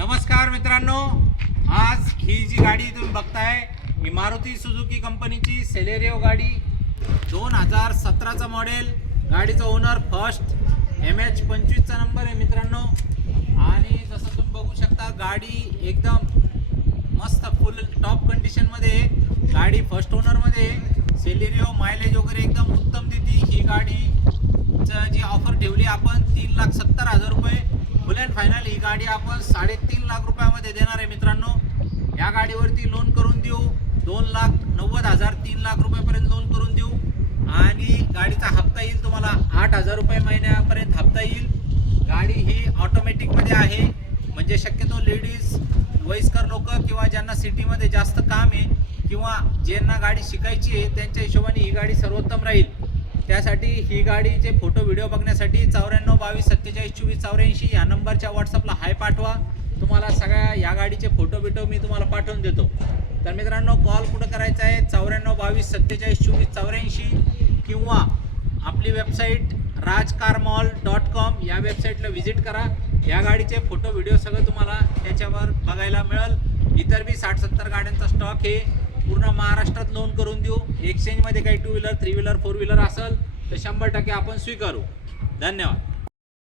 नमस्कार मित्रांनो, आज ही जी गाडी तुम्ही बघताय ही मारुती सुझुकी कंपनीची सेलेरियो गाडी 2017चा मॉडेल। गाडीचा ओनर फर्स्ट MH25 चा नंबर आहे मित्रांनो। आणि जसं तुम्ही बघू शकता गाडी एकदम मस्त फुल टॉप कंडिशन मध्ये गाडी फर्स्ट ओनर मध्ये सेलेरियो मायलेज वगैरे एकदम उत्तम देते। ही गाडी जी ऑफर ठेवली आपण 3,70,000 रुपये फुल अँड फायनल। ही गाडी आपण 3.5 लाख रुपयामध्ये देणार आहे मित्रांनो। या गाडीवरती लोन करून देऊ 2,90,000 3 लाख रुपयापर्यंत लोन करून देऊ। आणि गाडीचा हप्ता येईल तुम्हाला 8,000 रुपये महिन्यापर्यंत हप्ता येईल। गाडी ही ऑटोमॅटिक मध्ये आहे, म्हणजे शक्यतो लेडीज वयस्कर लोक किंवा ज्यांना सिटीमध्ये जास्त काम आहे किंवा ज्यांना गाडी शिकायची आहे त्यांच्या हिशोबाने ही गाडी सर्वोत्तम राहील। त्यासाठी ही गाडीचे फोटो व्हिडिओ बघण्यासाठी 94 22 47 24 84 या नंबरच्या व्हॉट्सअपला हाय पाठवा। तुम्हाला सगळ्या या गाडीचे फोटो बिटो मी तुम्हाला पाठवून देतो। तर मित्रांनो, कॉल कुठं करायचा आहे 94 22 47 24 84 किंवा आपली वेबसाईट rajcarmall.com या वेबसाईटला व्हिजिट करा। या गाडीचे फोटो व्हिडिओ सगळं तुम्हाला त्याच्यावर बघायला मिळेल। इतर बी 60-70 गाड्यांचा स्टॉक आहे। पूर्ण महाराष्ट्रात लोन करून देऊ। एक्सचेंजमध्ये काही 2 व्हीलर 3 व्हीलर 4 व्हीलर असेल तर 100% आपण स्वीकारू। धन्यवाद।